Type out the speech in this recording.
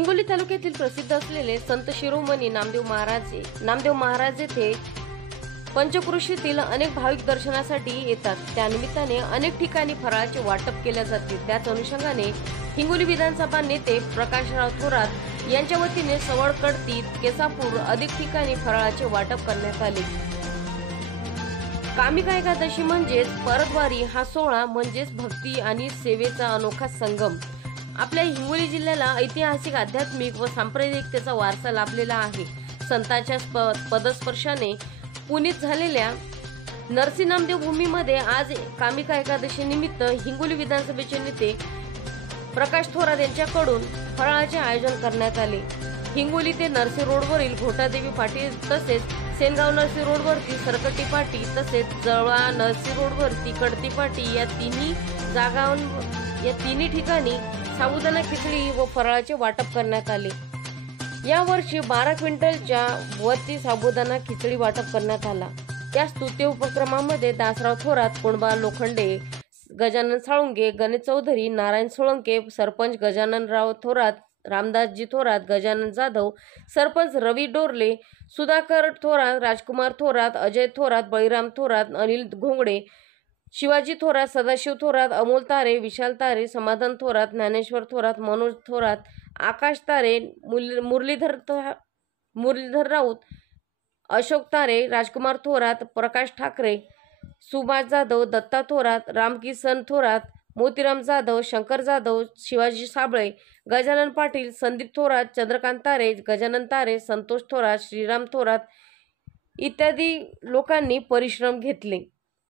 हिंगोली तालुक्यातील प्रसिद्ध असलेले संत शिरोमणी नामदेव महाराज येथे पंचक्रोशीतील अनेक भाविक दर्शनासाठी येतात। त्यानिमित्ताने अनेक ठिकाणी फराळाचे वाटप केले जाते। त्याच अनुषंगाने हिंगोली विधानसभा नेते प्रकाशराव थोरात यांच्या वतीने सवड, कडती, केसापूर अधिक ठिकाणी फराळाचे वाटप करण्यात आले। कामिका एकादशी म्हणजेच परतवारी हा सोहळा म्हणजेच भक्ती आणि सेवेचा अनोखा संगम। आपल्या हिंगोली जिल्ह्याला ऐतिहासिक, आध्यात्मिक व सांप्रदायिकतेचा वारसा लाभलेला आहे। संतांच्या पदस्पर्शाने पुनीत झालेल्या नरसी नामदेव भूमीमध्ये आज कामिका एकादशी निमित्त हिंगोली विधानसभेचे नेते प्रकाश थोरात यांच्याकडून फराळाचे आयोजन करण्यात आले। हिंगोली ते नरसी रोडवरील घोटादेवी पाटी तसेच सेनगाव नरसी रोडवरती सरकटी पाटी तसेच जळवा नरसी रोडवरती कडती पाटी या तिन्ही ठिकाणी साबुदाणा खिचडी व फराळाचे वाटप करण्यात आले। या वर्षी 12 क्विंटलच्या वरती साबुदाणा खिचडी वाटप करण्यात आला। या स्तुत्य उपक्रमामध्ये दासराव थोरात, कोणबा लोखंडे, गजानन साळुंगे, गणेश चौधरी, नारायण सोळंके, सरपंच गजाननराव थोरात, रामदासजी थोरात, गजानन जाधव, सरपंच रवी डोरले, सुधाकर थोरात, राजकुमार थोरात, अजय थोरात, बळीराम थोरात, अनिल घोंगडे, शिवाजी थोरात, सदाशिव थोरात, अमोल तारे, विशाल तारे, समाधान थोरात, ज्ञानेश्वर थोरात, मनोज थोरात, आकाश तारे, मुरलीधर राऊत, अशोक तारे, राजकुमार थोरात, प्रकाश ठाकरे, सुभाष जाधव, दत्ता थोरात, रामकिसन थोरात, मोतीराम जाधव, शंकर जाधव, शिवाजी साबळे, गजानन पाटील, संदीप थोरात, चंद्रकांत तारे, गजानन तारे, संतोष थोरात, श्रीराम थोरात इत्यादी लोकांनी परिश्रम घेतले।